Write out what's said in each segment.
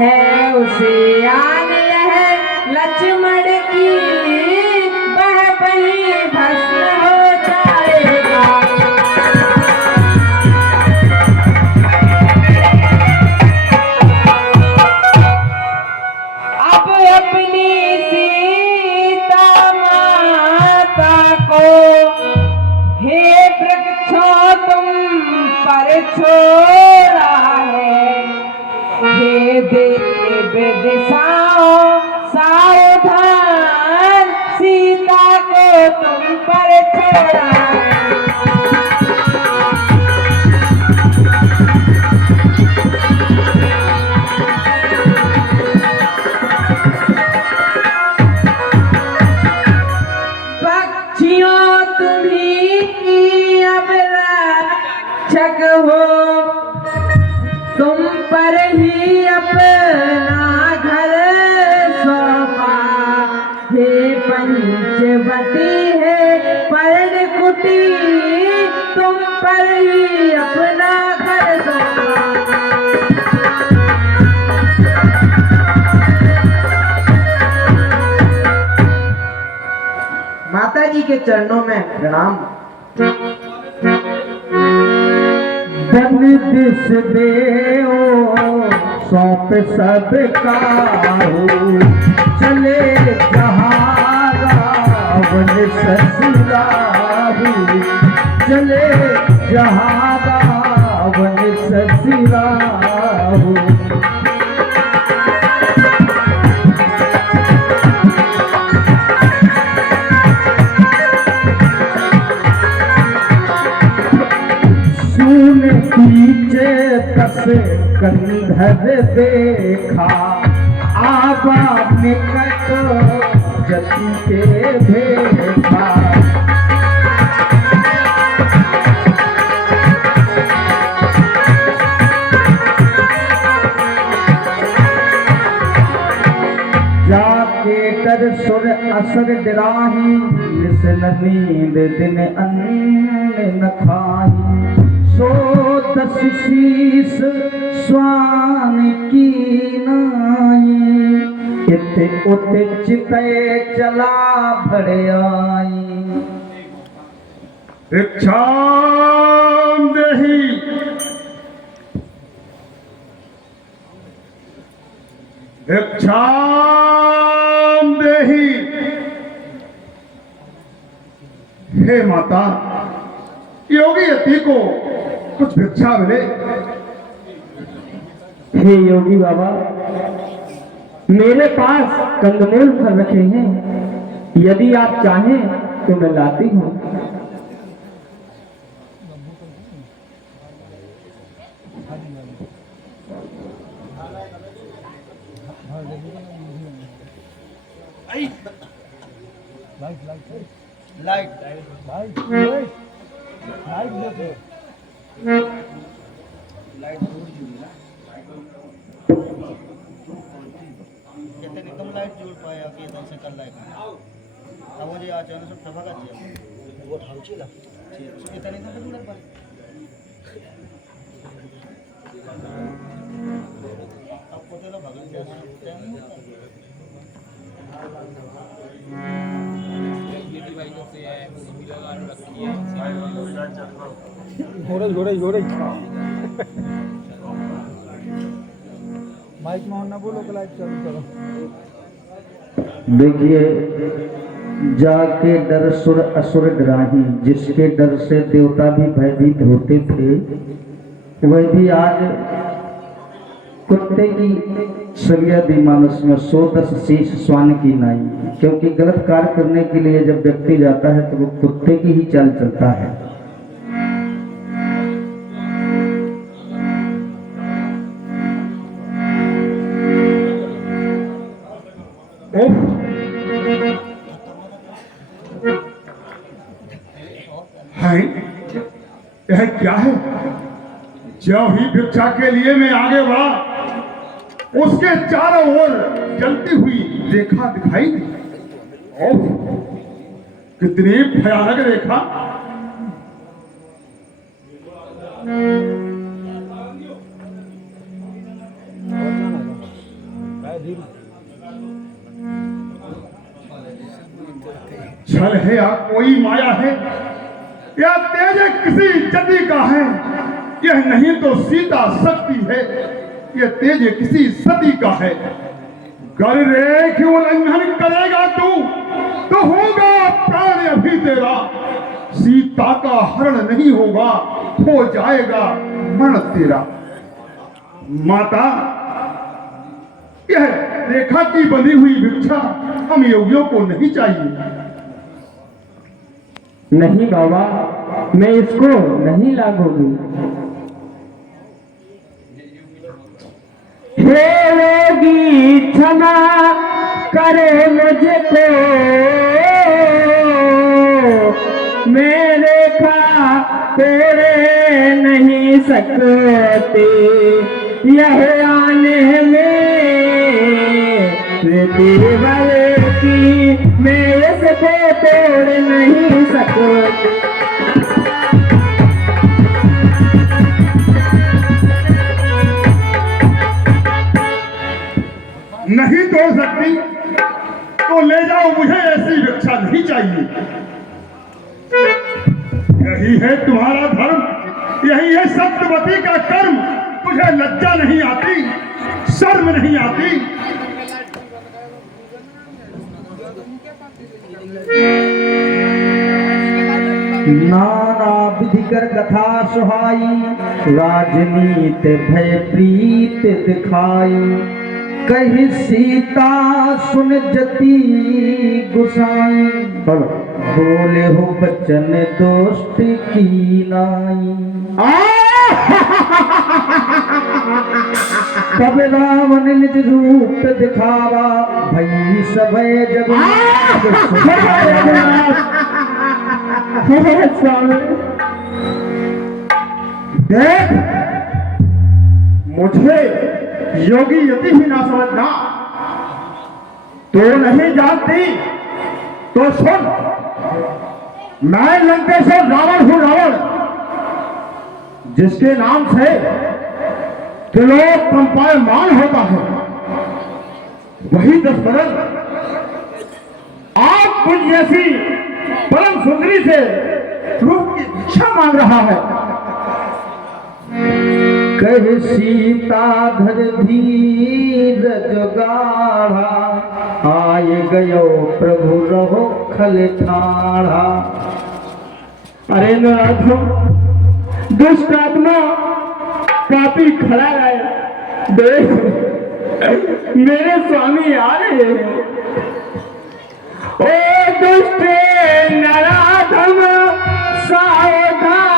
है उसे आन यह लक्ष्मण की वह वही भस्म हो जाएगा। अब अपनी सीता माता को हे वृक्षों तुम पर छोड़ा है, हे देव दिशाओं सावधान सीता को तुम पर छोड़ा है। पक्षियों तुम्ही अब रक्षक हो, तुम पर ही अपना घर सौंपा, हे पंचवटी है पर्णकुटी तुम पर ही अपना घर सौंपा। माता जी के चरणों में प्रणाम। बन दिस देओ सौंप सब काहू, चले जहाँ रावण ससुराहू, चले जहाँ रावण ससुराहू। पीछे कस कंधर देखा, आबा निकट जति के भेखा। जाके कर सुर असर डराही, निसन नींद दिन अन्न न खाही। सो दस शीस स्वान की नाई, इते उते चिते चला भर आई। भिक्षाम देहि, भिक्षाम देहि। हे माता, योगी यति को कुछ भिक्षा मिले। हे योगी बाबा, मेरे पास कंदमूल फल रखे हैं, यदि आप चाहें तो मैं लाती हूँ। एकदम लाइट जोड़ पाया कि एकदम से कर लायक अब मुझे अचानक से प्रभा का दिया वो ठाउची ला इतना नहीं तो जुड़ पाए। अब पोते ला भगत टाइम माइक में ना बोलो कि लाइट चालू करो। देखिए, जाके डर सुर असुर डराही, जिसके डर से देवता भी भयभीत होते थे, वह भी आज कुत्ते की सरिया दी मानस में 110 शीश स्वान की नाई। क्योंकि गलत कार्य करने के लिए जब व्यक्ति जाता है तो वो कुत्ते की ही चाल चलता है। यह क्या है? जब ही भिक्षा के लिए मैं आगे बढ़ा, उसके चारों ओर जलती हुई रेखा दिखाई दी। ओह, कितनी भयानक रेखा! छल है या कोई माया है, या तेज किसी जति का है। यह नहीं तो सीता शक्ति है, यह तेज किसी सती का है। कर रेख उल्लंघन करेगा तू तो होगा प्राण अभी तेरा। सीता का हरण नहीं होगा, हो जाएगा मरण तेरा। माता, यह रेखा की बंधी हुई भिक्षा हम योगियों को नहीं चाहिए। नहीं बाबा, मैं इसको नहीं लागूंगी। हे योगी क्षमा करे मुझको, मैं रेखा तोड़े नहीं सकती। यह आने में देवर की मैं इसको तोड़ नहीं सकती। नहीं तोड़ सकती तो ले जाओ, मुझे ऐसी भिक्षा नहीं चाहिए। यही है तुम्हारा धर्म, यही है सत्यवती का कर्म। तुझे लज्जा नहीं आती, शर्म नहीं आती। नाना विधिकर कथा सुहाई, राजनीत भय प्रीत दिखाई। कही सीता सुन जती गुसाई, बोले हो बचन दोस्त की नाई। तब रावण निज रूप दिखावा, भई सभय जग देख, मुझे योगी यति भी ना समझना। तो नहीं जानती तो सुन, मैं लंकेश्वर रावण हूं, रावण, जिसके नाम से त्रिलोक कंपायमान होता है। वही 10 बरस आप कुछ जैसी परम सुंदरी से रूप की इच्छा मांग रहा है। कह सीता धर धीर जगाढ़ा, आए गयो प्रभु रहो खल ठाढ़ा। अरे नाथ, दुष्ट आत्मा पापी खड़ा है, देख मेरे स्वामी आ रहे हैं। ओ दुष्ट नराधम सावधान,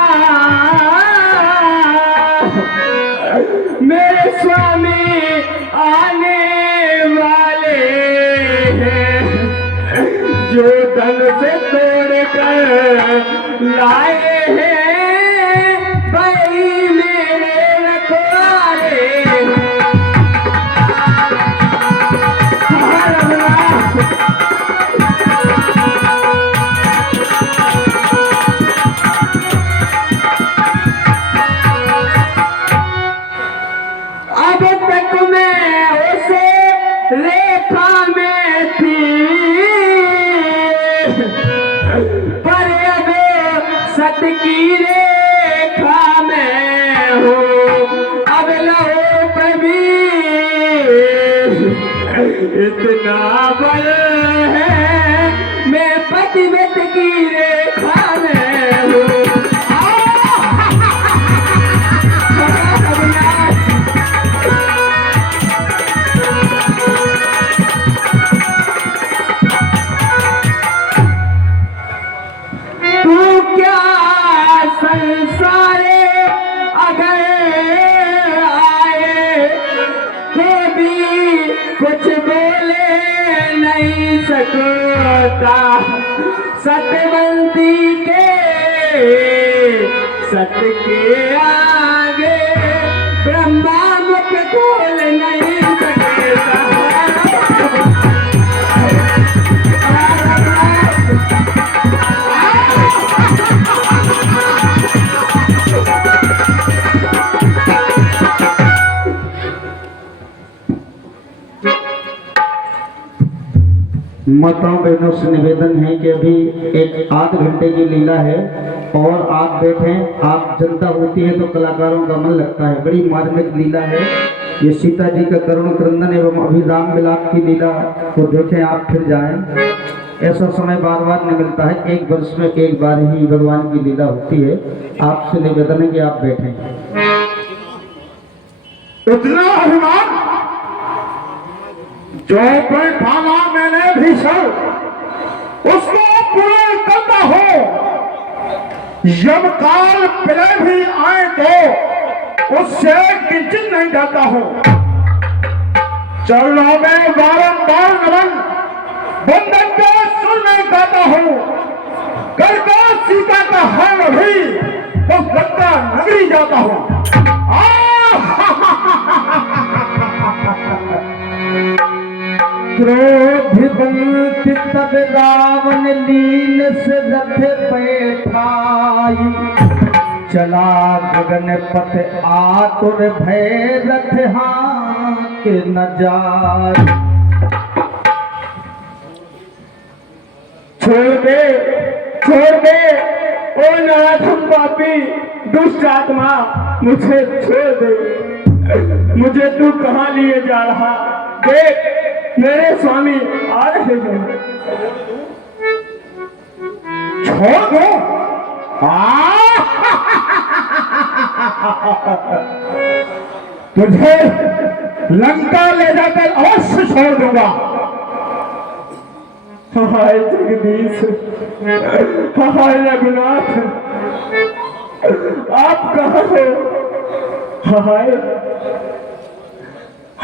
मेरे स्वामी आने वाले हैं। जो धन से तोड़ कर लाए हैं, भाई मेरे रखवाले। अब तक मैं उसे रेखा में थी, पर अब सत की रेखा में हूँ। अब लहो कभी इतना बल है, मैं पतिव्रत की रेखा में हूँ। तू क्या संसारे अगर आए, तो भी कुछ बोले नहीं सकता। सत्यवंती के सत्य के आगे ब्रह्मा मुख खोल नहीं सकता। माताओं बहनों से निवेदन है कि अभी एक आध घंटे की लीला है और आप बैठें। आप जनता होती है तो कलाकारों का मन लगता है। बड़ी मार्मिक लीला है ये। सीता जी का करुण क्रंदन एवं अभी राम मिलाप की लीला को देखें आप, फिर जाएं। ऐसा समय बार बार नहीं मिलता है, एक वर्ष में एक बार ही भगवान की लीला होती है। आपसे निवेदन है कि आप बैठें। इतना अभिमान जो बैठाना मैंने भीषण उसको पूरा करता हो। यमकाल प्रलय भी आए तो उससे किंचित नहीं जाता हो। चरणों में बारंबार नमन बंधन के सुन नहीं गाता हूँ। करके सीता का हरण भी तो लंका नगरी जाता हूँ। क्रोधिवंत तब रावण लीन से रथ बैठाई। चला गगन पथ आतुर भय रथ हाँक न जाय। छोड़ दे ओ नराधम पापी दुष्ट आत्मा, मुझे छोड़ दे। मुझे तू कहाँ लिए जा रहा? देख मेरे स्वामी आ रहे हैं। छोड़ दो। तुझे लंका ले जाकर अवश्य छोड़ दूंगा। हाय जगदीश, हाय रघुनाथ, आप कहाँ हो?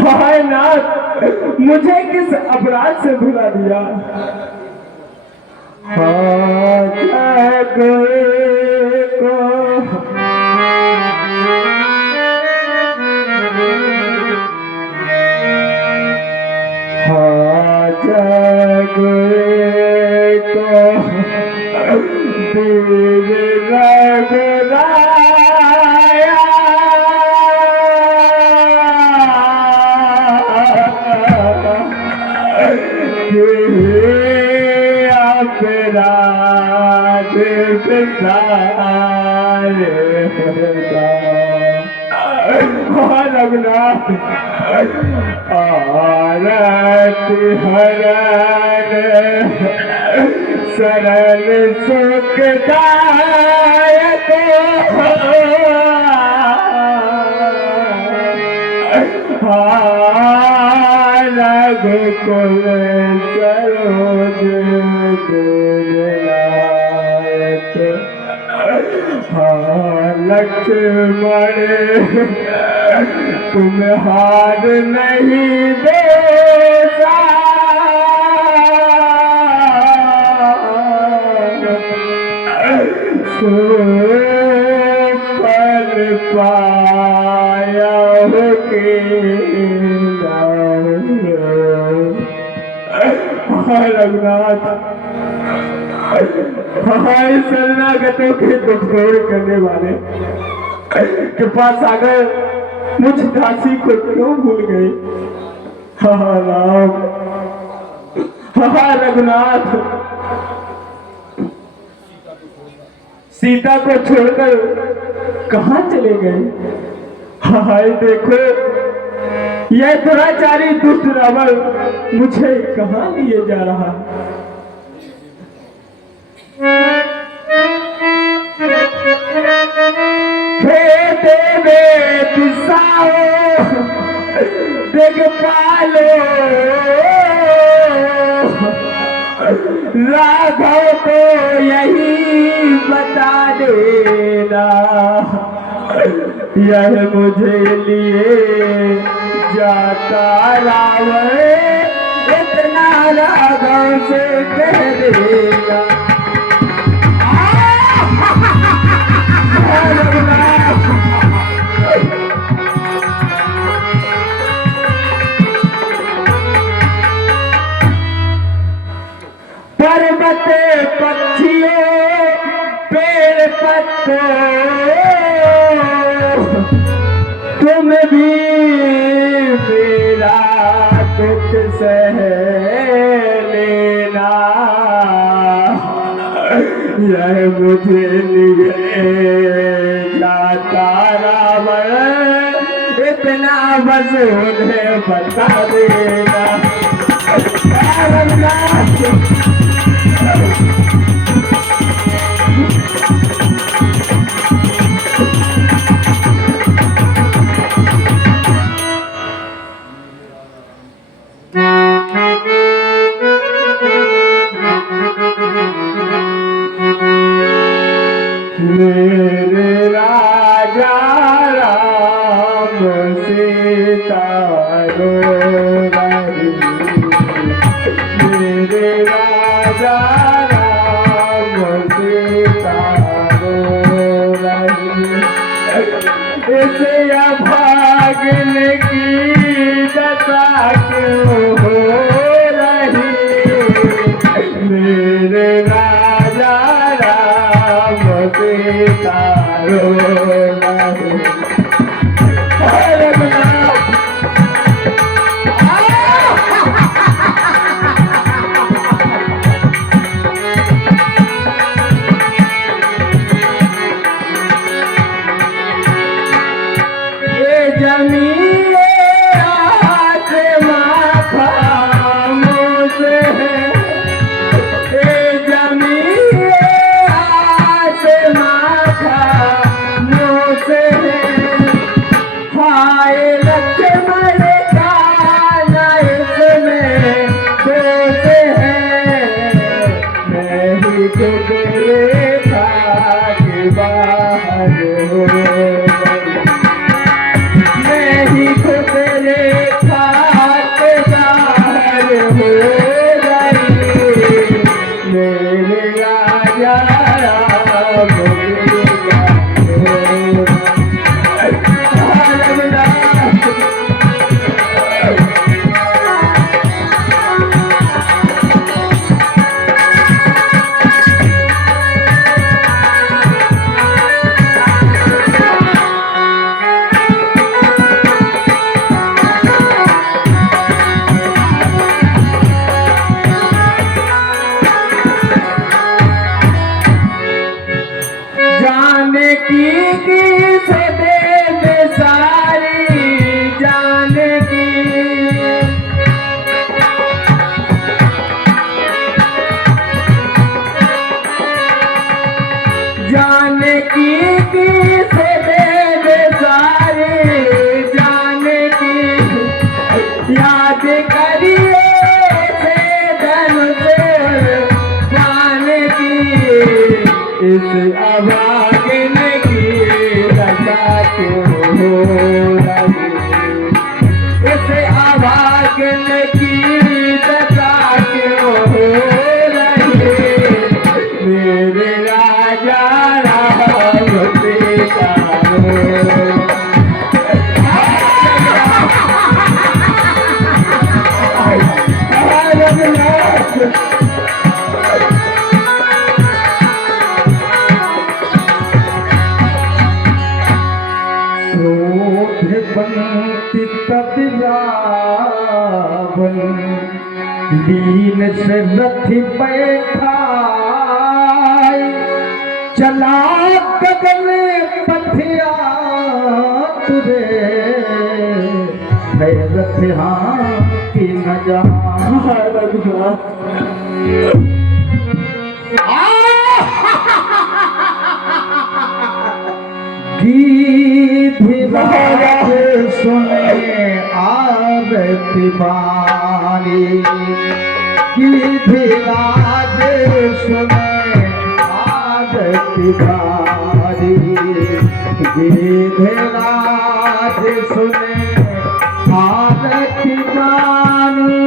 हाय नाथ, मुझे किस अपराध से भुला दिया? रघुनाथ, आरती हरण शरण सुखदायक रघुकुल सरोज दुर्लायक। लक्ष्मण तुम हार नहीं देता। फल पाया हो के रघुनाथ, हमारे शरणागतों के दुख दूर करने वाले कृपा सागर मुझ दासी को क्यों भूल गए? राम, रघुनाथ, सीता को छोड़कर कहाँ चले गए? हाय देखो, यह दुराचारी दुष्ट रावण मुझे कहाँ लिए जा रहा है? देख पालो राघव को यही बता देना, यह मुझे लिए जाता रावण, इतना राघव से कह देगा। पर्वत पक्षियों पेड़ पत्तों तुम भी मेरा दुख सह लेना। यह मुझे लिए जाता रावण, इतना बस उन्हें बता देना। मेरे राजा राम सीता रो रही, मेरे राजा राम सीता रो रही, इस अभागन की दशा क्यों हो रही, मेरे राजा राम सीता रो रही। इस अभागन की दशा क्यों हो रही, इस अभागन की दशा क्यों हो रही, मेरे राजा राम सीता रो बनती तब रावण दीन से रथ बैठा, चला गगन पथिया तुरे रथ हाँ की न जा। गीत सुने आरती बारी, गीत सुने आरती बारी, गीत सुने आरती बारी,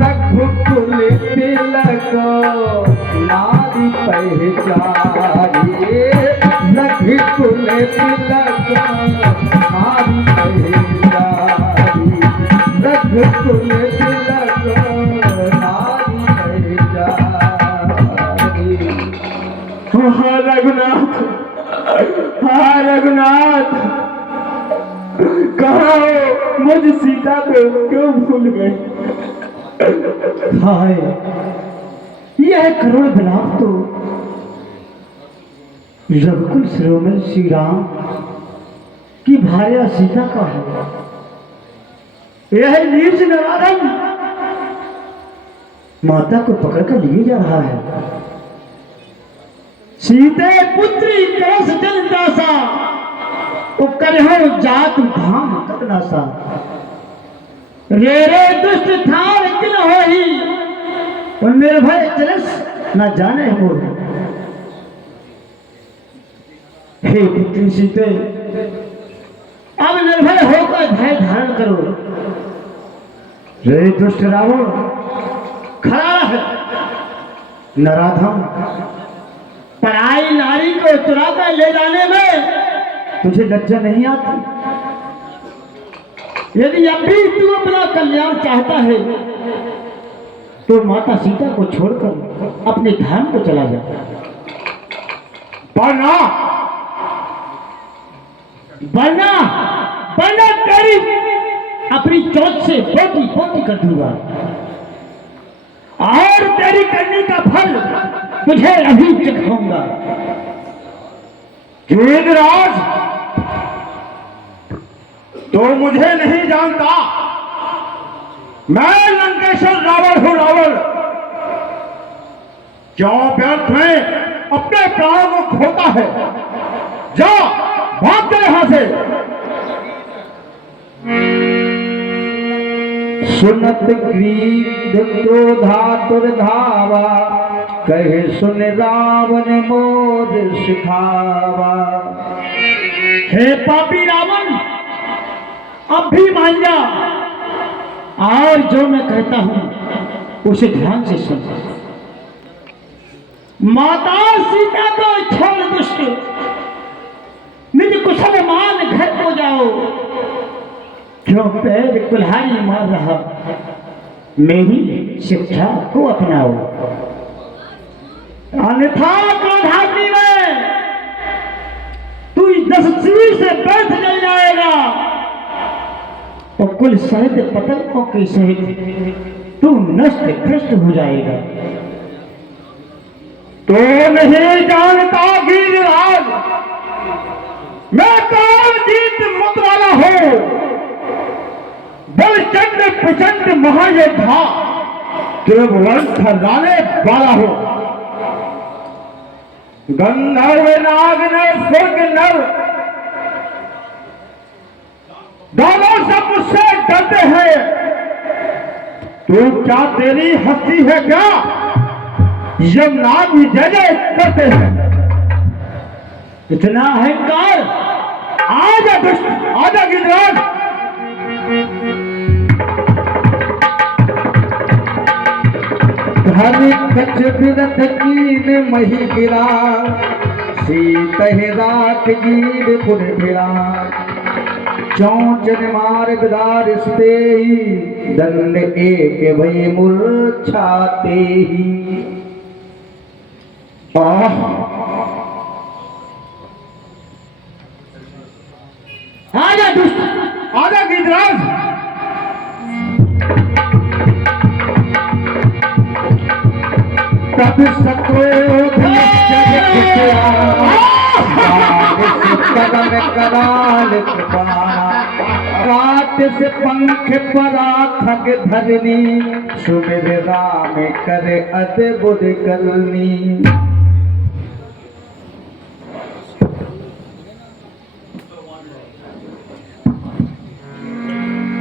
रघुकुल तिलक नारी पहचानी, रघुकुल तिलक नारी पहचानी, रघुकुल तिलक नारी पहचानी। रघुनाथ कहाँ हो? मुझ सीता को क्यों भूल गए? हाय, यह करुण विलाप तो रघुकुल शिरोमणि श्री राम की भार्या सीता का है। यह नीच नराधम माता को पकड़कर लिए जा रहा है। सीते पुत्री कलश जल दासा तो करहो जात धाम कदनासा। रे रे दुष्ट थार किल होही और निर्भय जलस न जाने हो। हे पुत्री सीते, अब निर्भय होकर भय धारण करो। रे दुष्ट रावण, खड़ा है नराधम, पराई नारी को चुरा कर ले जाने में तुझे लज्जा नहीं आती? यदि अभी तू अपना कल्याण चाहता है तो माता सीता को छोड़कर अपने धाम को चला जा। वरना वरना वरना तेरी अपनी चोट से पोती पोती कर दूंगा और तेरी करने का फल तुझे अभी चखाऊंगा। गिरिराज, तो मुझे नहीं जानता, मैं लंकेश्वर रावण हूं। रावण क्यों व्यर्थ में अपने प्राणों को खोता है? जा, भाग जा यहां से। सुनत ग्रीव क्रोधातुर धावा, कहे सुन रावण मोर सिखावा। हे पापी रावण, अब भी मान जा और जो मैं कहता हूं उसे ध्यान से सुन। माता सीता को छोड़ दुष्ट, निज कुशल मान घर को जाओ। क्यों पैर कुल्हाड़ी मार रहा, मेरी शिक्षा को अपनाओ। अन्यथा क्रोधाग्नि में तू 10 तीर से व्यर्थ जल जाएगा और कुल सहित पतंगों के सहित तू नष्ट भ्रष्ट हो जाएगा। तो नहीं जानता गिरिराज, मैं कौन जीत मत वाला हूं? बलचंड प्रचंड महायोद्धा, त्रिभुवन खजाने वाला हूं। गंधर्व नाग नर स्वर्ग नर दोनों सब मुझसे डरते हैं। तू क्या, तेरी हस्ती है क्या? यमुना भी जय जय करते हैं। इतना अहंकार, आजा दुष्ट, आजा गिरिराज। धन खच बिरथ कीन मही गिरा, सीत राख जीव पुर भिरा। चौचन मार बिदारिस्ते ही, दंड एक भई मूर्छाते ही। आजा दुष्ट, आजा गिरिराज। तब सक्रोध कदम कराल कृपाणा। काट से पंख परा खग धरनी, सुमिर राम करे अद्भुत करनी।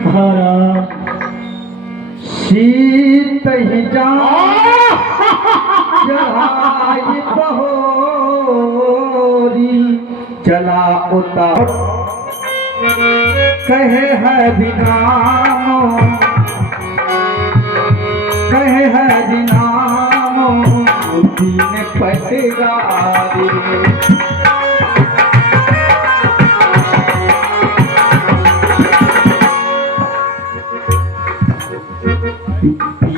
हरा शीत ही जा चढ़ाई बहोरी, चला उतार कहे है बिनामो, कहे है बिनामो दीन पटगारी।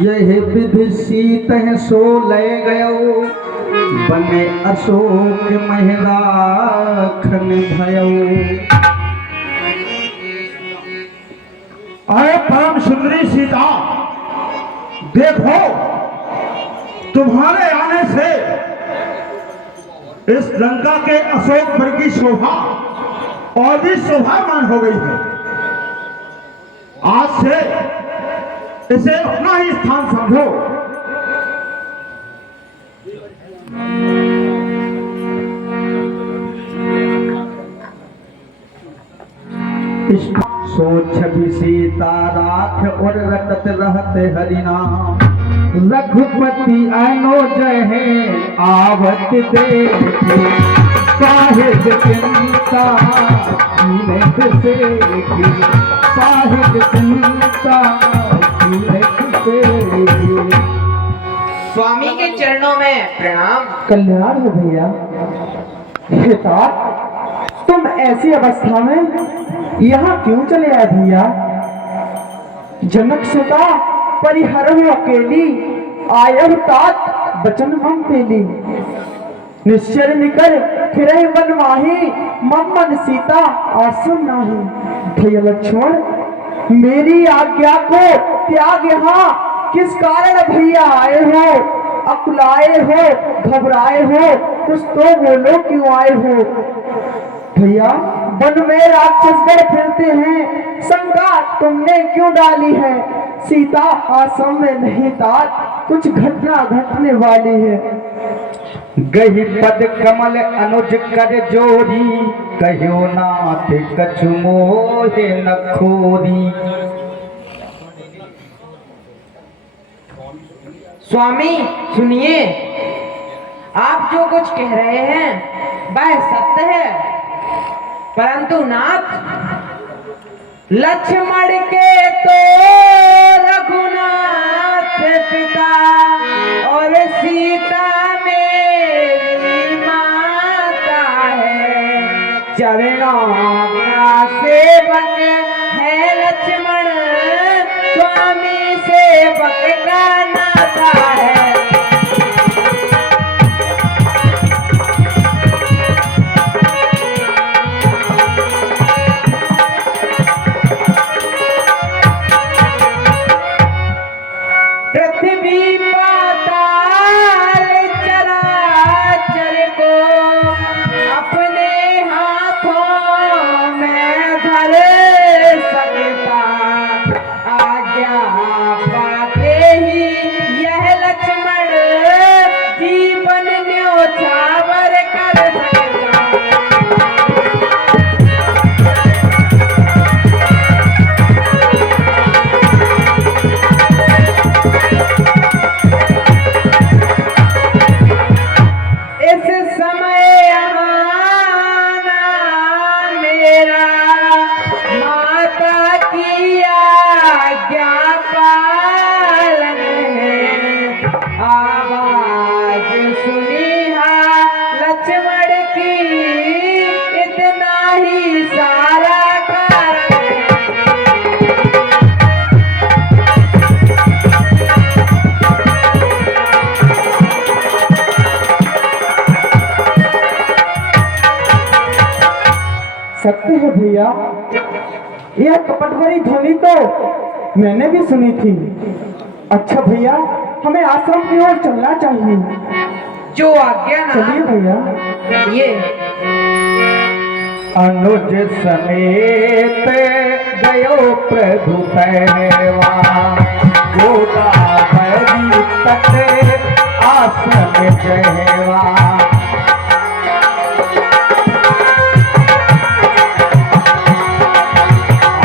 यह विधि सीत सो ले गयो, बने अशोक महराखन भयो। अरे परम सुंदरी सीता, देखो तुम्हारे आने से इस लंका के अशोक वन की शोभा और भी शोभामान हो गई है। आज से इसे अपना ही स्थान समझो। सो छवि सीता राख और रटत रहते हरिनाम। रघुपति अनुज है आवत देखे, साहिब चिंता कीमत से की, साहिब चिंता कीमत से की। स्वामी के चरणों में प्रणाम। कल्याण हो भैया। हितात, तुम ऐसी अवस्था में यहाँ क्यों चले आए भैया? जनक सुता परिहरहु अकेली, आयव तात बचन हम पेली। निश्चर निकर फिरहि वन माही, मम मन सीता आसन नाही। भैया लक्ष्मण, मेरी आज्ञा को त्याग यहाँ किस कारण भैया आए हो? अकुलाए हो, घबराए हो, कुछ तो बोलो क्यों आए हो? भैया, वन में राक्षसगण फिरते हैं, शंका तुमने क्यों डाली है? सीता आश्रम में नहीं तात, कुछ घटना घटने वाली है। गही पद कमल अनुज कर जोरी, कहो नाथ कछु मोहे न खोरी। स्वामी सुनिए, आप जो कुछ कह रहे हैं वह सत्य है, परंतु नाथ, लक्ष्मण के तो रघुनाथ पिता और सीता मेरी माता है। चरणों का सेवक है लक्ष्मण, स्वामी सेवक का नाता है। पृथ्वी पाताल चराचर को अपने हाथों में धर सकता, आज्ञा पाके ही यह लक्ष्मण जीवन न्योछावर कर सकता। इस समय आना मेरा माता की आज्ञा पालन है। आवाज सुनी हा लक्ष्मण की, इतना ही सारा कारण है। सत्य है भैया, यह कपट भरी ध्वनि तो मैंने भी सुनी थी। अच्छा भैया, हमें आश्रम की ओर चलना चाहिए। जो आज्ञा चलिए ना भैया। ये अनुज समेत गयो प्रभु पैवा, गोदावरी तट आश्रम जयवा।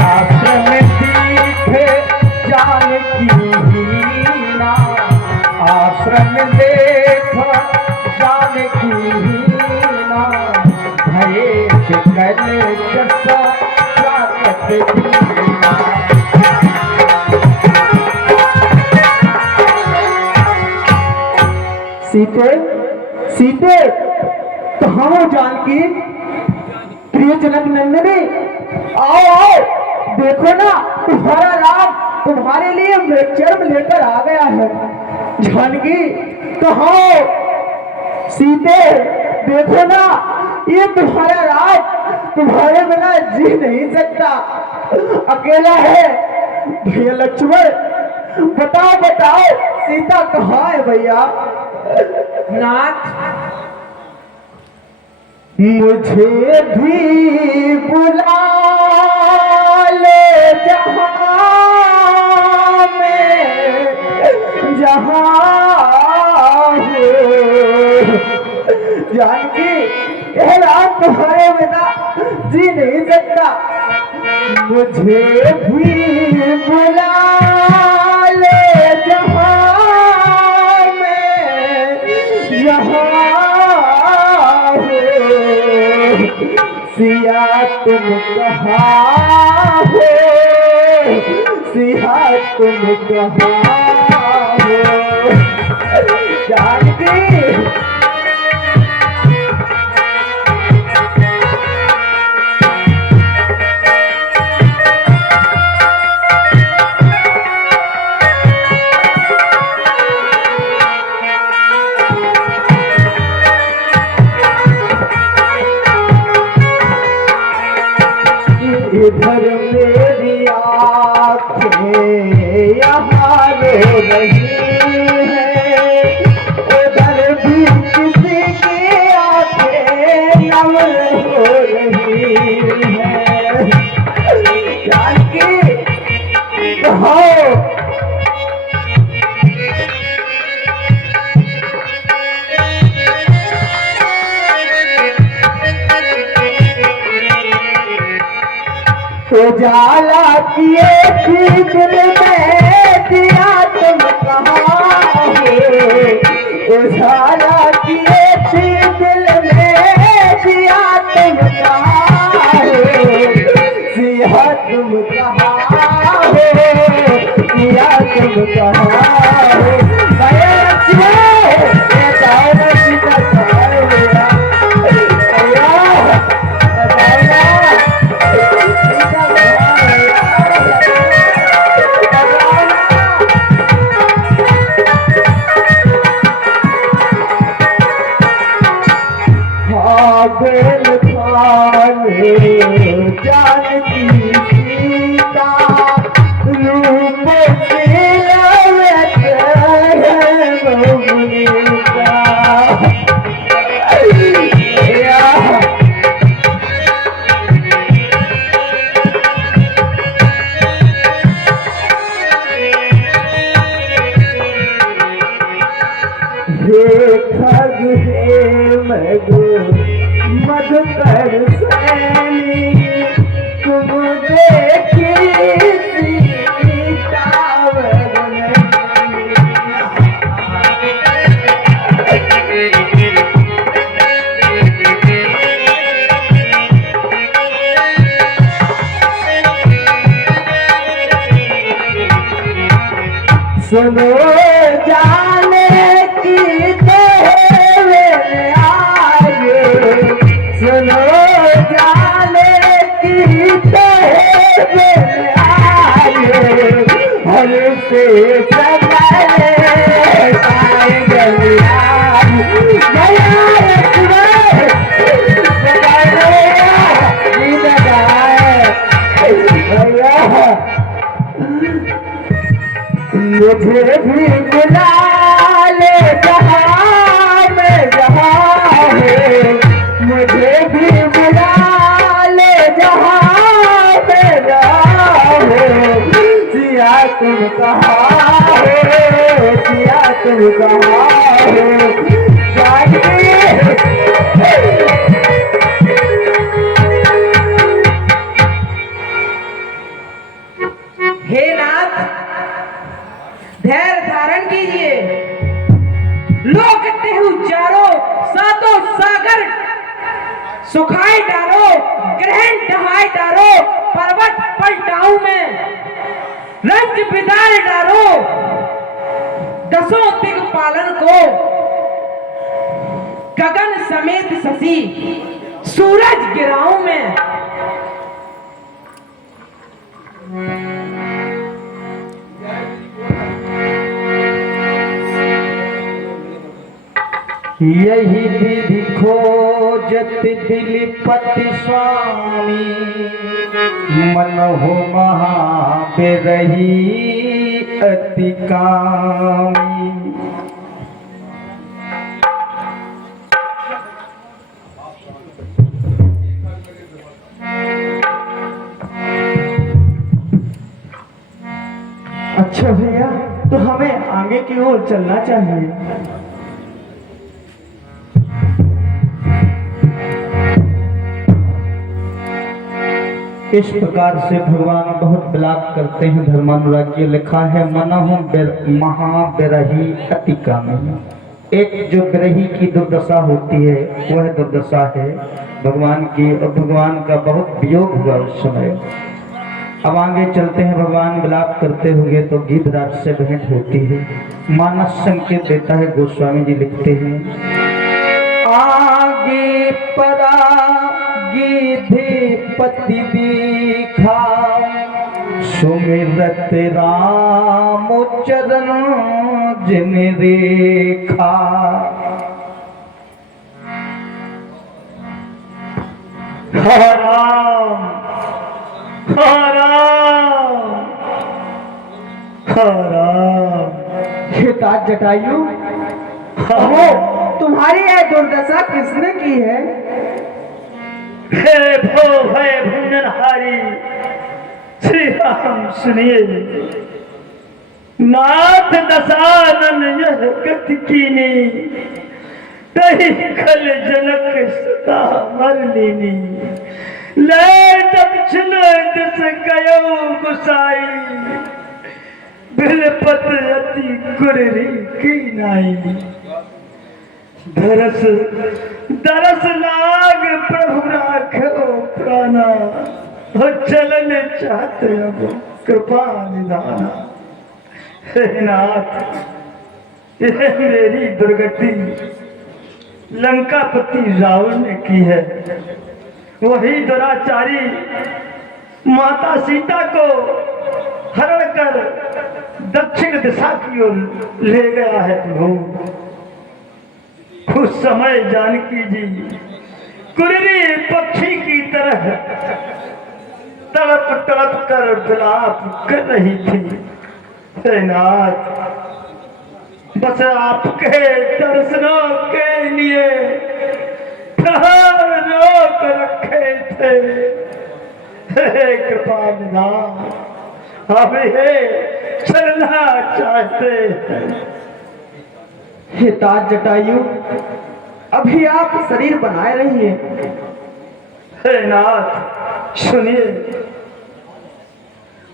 आश्रम दीख जानकी हीना, आश्रम देख जानकी हीना। भये कल जसा प्राकट दीना। सीते, सीते, कहाँ हो जानकी? प्रिय जनक नंदिनी, आओ आओ, देखो ना तुम्हारा राम तुम्हारे लिए मृगचर्म लेकर आ गया है। जानकी कहाँ हो? सीते देखो ना, ये तुम्हारा राज तुम्हारे बिना जी नहीं सकता, अकेला है। भैया लक्ष्मण बताओ बताओ सीता कहाँ है भैया? नाथ, मुझे भी बुला ले जहाँ में जहाँ हो। जानकी यह रात तुम्हारे बिना जी नहीं सकता, मुझे भी बुला ले जहाँ में जहाँ हो। सिया तुम कहाँ हो, सिया तुम कहाँ हो? जानकी इधर मेरी आँखें यहाँ रो रही है, उधर भी किसी की आँखें नम हो रही है। जानकी कहो उजाला किए थी दिल में दिया तुम कहाँ हो? उजाला किए थी दिल में दिया तुम कहाँ हो? सिया तुम कहाँ हो, सिया तुम कहाँ हो? भैया लक्ष्मण बताओ ना सीता कहाँ है भैया? भैया बताओ ना जानकी सीता रूप हे खग हे मधु मधुकर सैनी तुम देखी सीता वरन। सुनो जाने की देवे आए, सुनो जाने की देवे आए, हर से सजाए साए गलियां गया रखवे भैया मुझे भी बुला ले जहाँ में जहाँ है, मुझे भी बुला ले जहाँ में जहाँ है। सिया तुम कहाँ हो, सिया तुम कहाँ हो? जानकी हे नाथ, धैर्य धारण कीजिए। लोग कहते हैं चारों सातों सागर सुखाए डालो, ग्रहण ढहाए डालो, पर्वत पलटाऊं मैं रंग बिदार डालो, दसों दिक्पालन को गगन समेत शशि सूरज गिराऊं मैं। यही विधि खोजत दिलपति स्वामी, मन हो महाबिरही अति कामी। अच्छा भैया, तो हमें आगे की ओर चलना चाहिए। इस प्रकार से भगवान बहुत विलाप करते हैं। धर्मानुराग जी लिखा है, मनहु महाबिरही अति कामी। एक जो बिरही की दुर्दशा होती है वह दुर्दशा है भगवान की, और भगवान का बहुत वियोग हुआ उस समय। अब आगे चलते हैं। भगवान विलाप करते हुए तो गीधराज से भेंट होती है। मानस संकेत देता है। गोस्वामी जी लिखते हैं, आगे परा गिधिपति दीखा, सुमिरत राम चरण जिन रेखा। हराम हराम हराम। हे तात जटायु, अहो तुम्हारी यह दुर्दशा किसने की है? हे भो भय भंजनहारी श्री राम, सुनिए। नाथ दशानन यह गति कीनी, तही खल जनक सता मर लीनी। ले दक्षिण दिस गयो गुसाई, बिलपत अति कुररी की नाई। दरस दरस लाग प्रभु राखो प्राणा, हो चलन चाहते अब कृपा निधाना। हे नाथ, यह मेरी दुर्गति लंकापति रावण ने की है। वही दुराचारी माता सीता को हरण कर दक्षिण दिशा की ओर ले गया है प्रभु। उस समय जानकी जी कुररी पक्षी की तरह तड़प तड़प कर विलाप कर रही थी। हे नाथ, बस आपके दर्शनों के लिए प्रहर रोक रखे थे। हे कृपा निधान, अब हे चलना चाहते हैं। हे तात जटायु, अभी आप शरीर बनाए रहिए। हे नाथ सुनिए,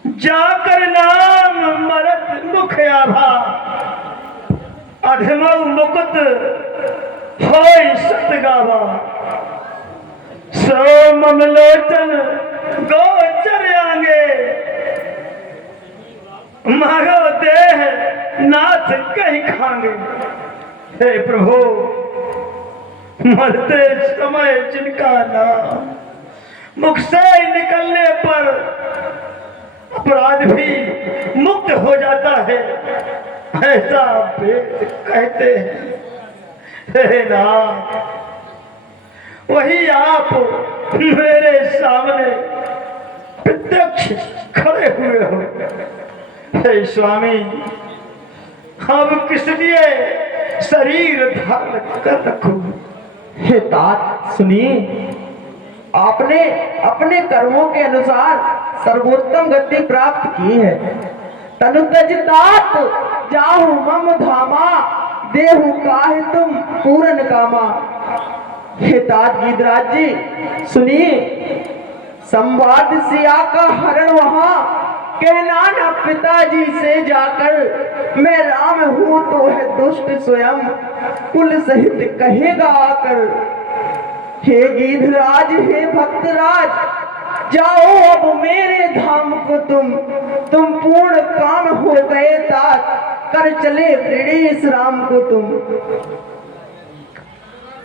जाकर नाम मरत मुख आभा, अधमऊ मुकुट होय सत गावा। सो ममलोचन गोचर आगे, मारो देह नाथ कहीं खांगे। हे प्रभु, मरते समय जिनका नाम मुख से निकलने पर अपराध भी मुक्त हो जाता है, ऐसा वेद कहते हैं। हे नाथ, वही आप मेरे सामने प्रत्यक्ष खड़े हुए हो। हे स्वामी, अब किस लिए शरीर धारण कर रखूं? हे तात सुनिए, आपने अपने कर्मों के अनुसार सर्वोत्तम गति प्राप्त की है। तनु तज तात जाहु मम धामा, देहु काहे तुम पूर्ण कामा। हे तात गीधराज जी सुनिए, संवाद सिया का हरण वहां कहना न पिताजी से जाकर, मैं राम हूं तो है दुष्ट स्वयं, कुल सहित कहेगा आकर। हे गीधराज, हे भक्तराज, जाओ अब मेरे धाम को तुम पूर्ण काम हो गए तात, कर चले प्रणेश राम को तुम।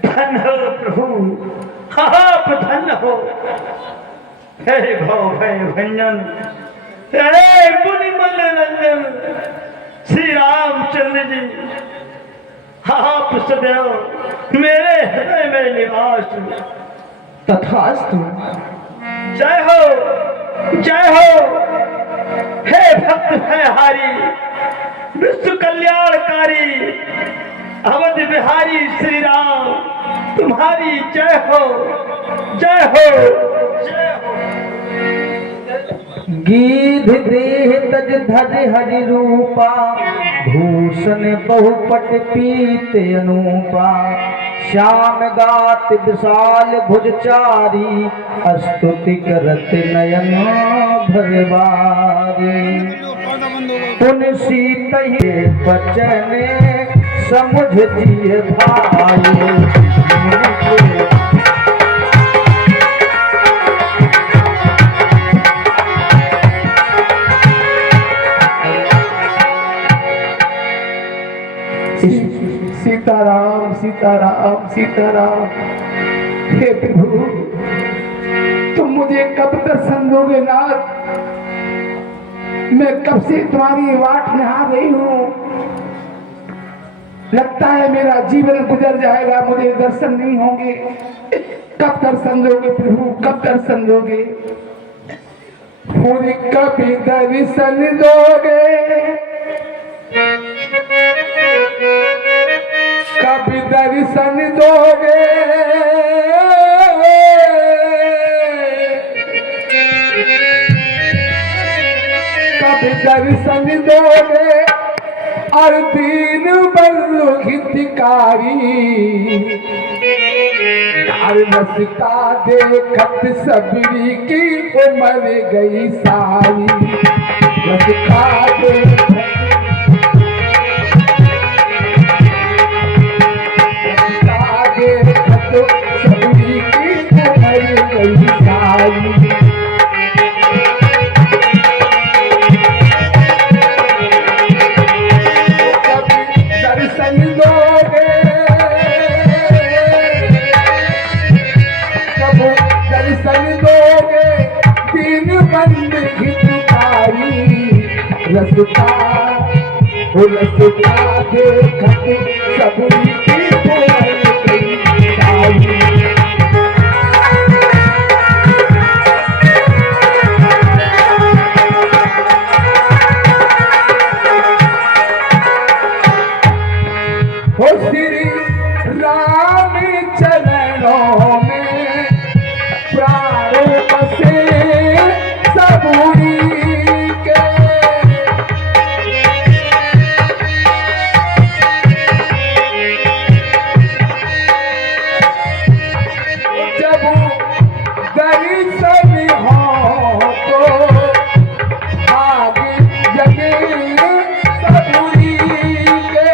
धन हो प्रभु, आप धन हो। हे भव भय भंजन, हे मुनि मनोरंजन श्री रामचंद्र जी, आप सदैव मेरे हृदय में निवास तथास्तु। जय हो, जय हो। हे भक्त है हारी, विश्व कल्याणकारी, अवध बिहारी श्री राम, तुम्हारी जय हो, जय हो, जय हो। गीध देह तज धज हरि रूपा, भूषण बहुपट पीत अनूपा, श्याम गात विशाल भुजचारी, स्तुति करत नयन भरवारी। पुन सीत बचन समुझ जिय भाई, सीताराम सीताराम सीताराम। हे प्रभु, तुम मुझे कब दर्शन दोगे नाथ? मैं कब से तुम्हारी वाट निहार रही हूँ। लगता है मेरा जीवन गुजर जाएगा, मुझे दर्शन नहीं होंगे। कब दर्शन दोगे प्रभु, कब दर्शन दोगे? मुझे कभी दर्शन दोगे, कभी दर्शन दोगे? कभी दर्शन दोगे? और दीन बंधु हितकारी, और रस्ता देखत सबरी की उम्र गई सारी। रस्ता देखत सबरी की उम्र गई सारी। दर्शन दोगे, कब दर्शन दोगे? दीन बंद हितकारी, रस्ता देखत सबरी की उम्र गई सारी। हो श्री राम चरणों में प्राण बसे सबूरी के। जब दर्शन हो तो भाग जगे सबूरी के।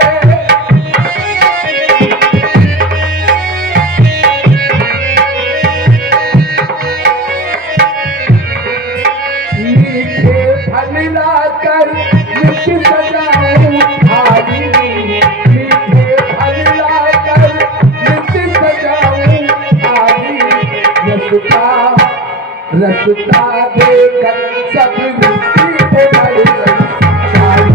मीठे फल लाकर नित्य सजाऊं थाली, मीठे फल लाकर नित्य सजाऊं थाली। रस्ता देखकर सब नित्य बोलाई सारी।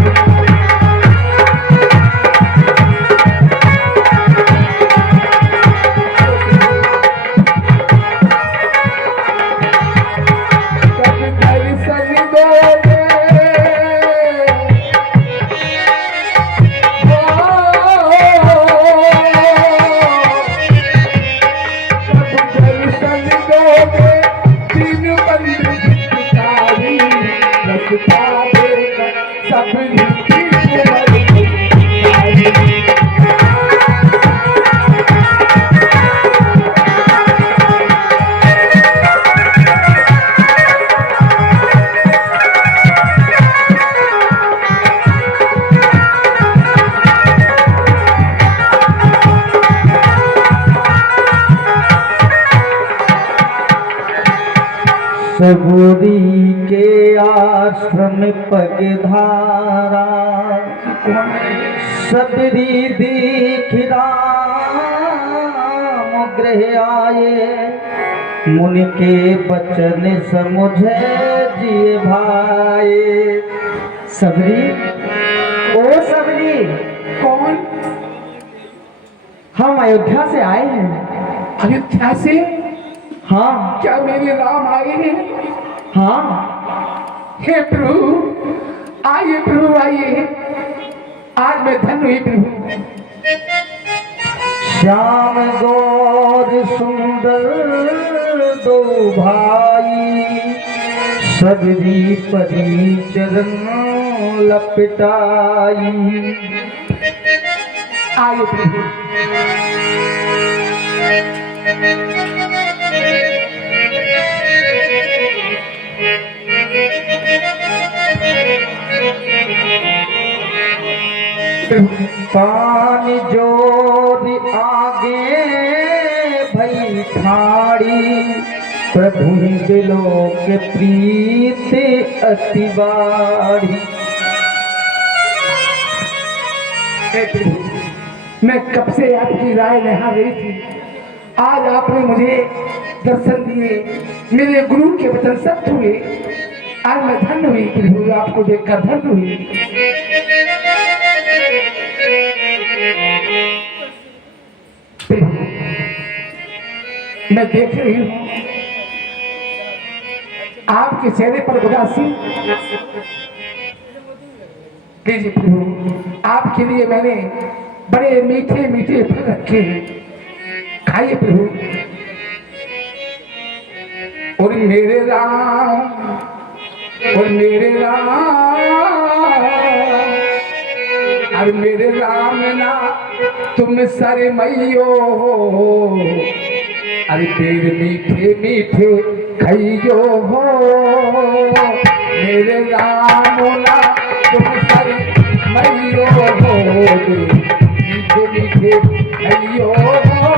कब दर्शन दोगे? कब दर्शन दोगे? दिन बंद हितकारी, रस्ता देखकर सब नित्य बोलाई सारी। सबूरी के आश्रम पगधारा, सबरी दीख राम गृह आए। मुनि के बचन समुझे जिए भाई। सबरी, ओ सबरी, कौन? हम अयोध्या से आए हैं। अयोध्या से? हाँ क्या मेरे राम आए हैं? हाँ। हे प्रभु, आइए प्रभु आइए, आज मैं धन्य हुई प्रभु। श्याम गौर सुंदर दो भाई, सबरी परी चरण लपटाई। आइए प्रभु। पानी जोर आगे भई ठाड़ी, प्रभु बिलो के प्रीत अति बारी। हे प्रभु, मैं कब से आपकी राय निहार रही थी, आज आपने मुझे दर्शन दिए, मेरे गुरु के वचन सत्य हुए, आज मैं धन्य हुई प्रभु, आपको देखकर धन्य हुई। मैं देख रही हूँ आपके चेहरे पर उदासी। लीजिए प्रभु, आपके लिए मैंने बड़े मीठे मीठे फल रखे हैं, खाइए प्रभु। और मेरे राम, और मेरे राम, और मेरे राम ना तुम सारे मैयो, अरे पेड़ मीठे मीठे खइयो हो, मेरे राम ना तुम सारे मैयो हो, मीठे मीठे खइयो हो।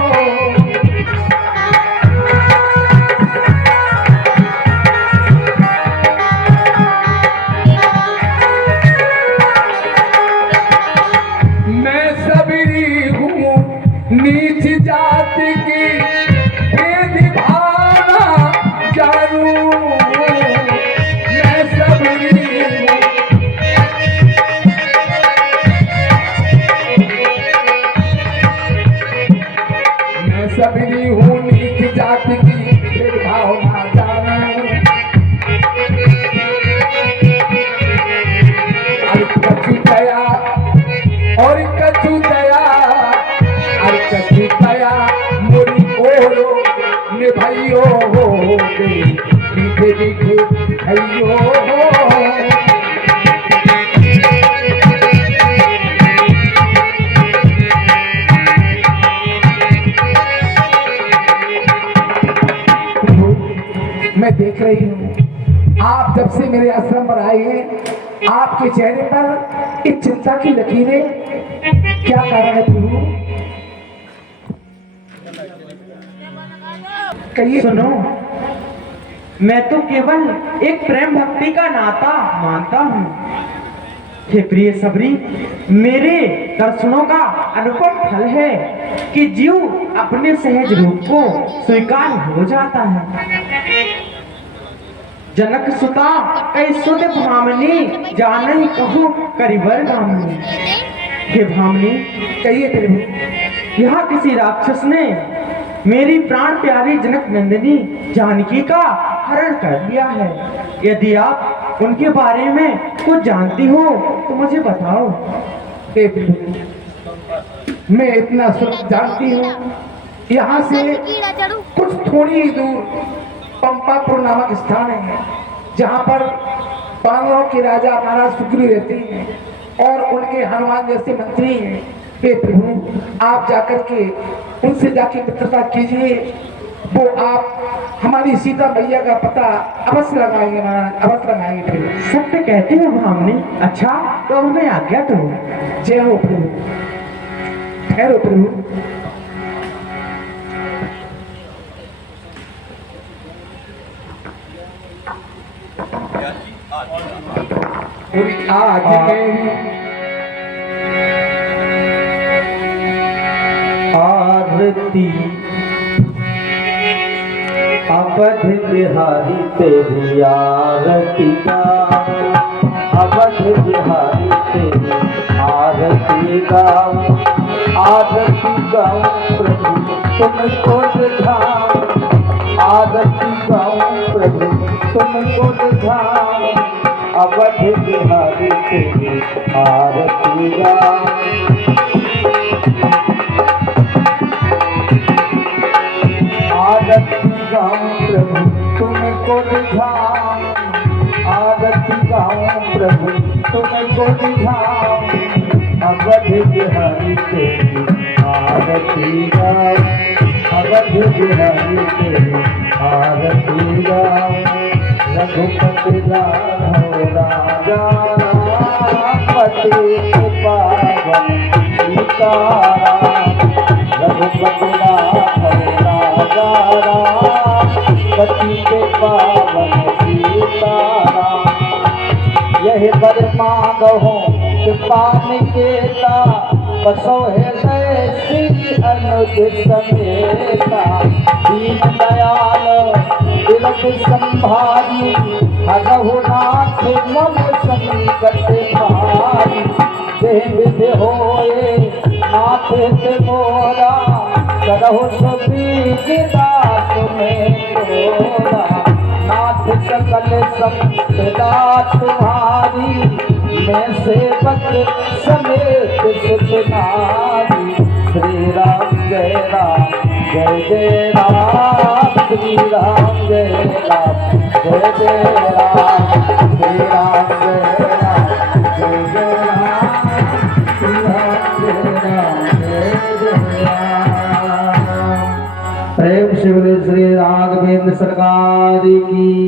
मैं सबरी हूँ नीच जाति की, भेद भावना चारू, मैं सबरी हूँ। मैं सबरी हूँ नीच जाति की, भेद भावना जानू, और कछु दया, और कछु दया, और कछु दया मोरी ओरो निभाइयो हो, मीठे मीठे खइयो हो। मैं देख रही हूँ आप जब से मेरे आश्रम पर आए हैं, आपके चेहरे पर एक चिंता की लकीरें, क्या कारण है प्रभु? कहिए। सुनो, मैं तो केवल एक प्रेम भक्ति का नाता मानता हूँ। हे प्रिय सबरी, मेरे दर्शनों का अनुपम फल है कि जीव अपने सहज रूप को स्वीकार हो जाता है। जनक सुता कैसुत भामनी, जानहि कहूँ करिबर गामिनी। हे भामनी, कहिए प्रभु। यहाँ किसी राक्षस ने मेरी प्राण प्यारी जनक नंदिनी जानकी का हरण कर लिया है। यदि आप उनके बारे में कुछ जानती हो तो मुझे बताओ। हे प्रभु, मैं इतना सब जानती हूँ, यहाँ से कुछ थोड़ी ही दूर पंपापुर नामक स्थान है, जहाँ पर पांडवों के राजा महाराज सुग्रीव रहते हैं और उनके हनुमान जैसे मंत्री हैं। हे प्रभु, आप जाकर के उनसे जाके मित्रता कीजिए, वो आप हमारी सीता मैया का पता अवश्य लगाएंगे महाराज, अवश्य लगाएंगे प्रभु। सत्य कहते हो भामनी। अच्छा, तो हमें आज्ञा दो। जय हो प्रभु। ठहरो प्रभु। आज आरती अवध बिहारी तेरी आरती गाऊं, अवध बिहारी तेरी आरती गाऊं, आरती गाऊं, तुमको दिखाऊं, आरती गाऊं प्रभु तुमको दिखाऊं, अवध बिहारी तेरी आरती गाऊं। आरती गाऊं प्रभु तुमको दिखाऊं, आरती गाऊं प्रभु तुमको दिखाऊं, अवध बिहारी तेरी आरती गाऊं, अवध बिहारी तेरी आरती गाऊं। रघुपति राघव राजा राम, पतित पावन सीताराम। रघुपति राघव राजा राम, पतित पावन सीताराम। यही वर मांगहु कृपा निकेता, बसो हृदय श्री अनुज समेता। दीन दयाल तिलक संभारी, हरहु नाथ मम संकट भारी। देह विधि होए नाथ ते मोरा, करहु सुबीर दास में तोरा। नाथ सकल संपदा तुम्हारी, मैं सेवक समेत सुत नारी। श्री राम जय राम जय जय राम, श्री राम जय राम जय जय राम, श्री राम जय राम जय जय राम, श्री राम जय राम जय जय राम। प्रेम से बोले श्री राघवेंद्र सरकार की।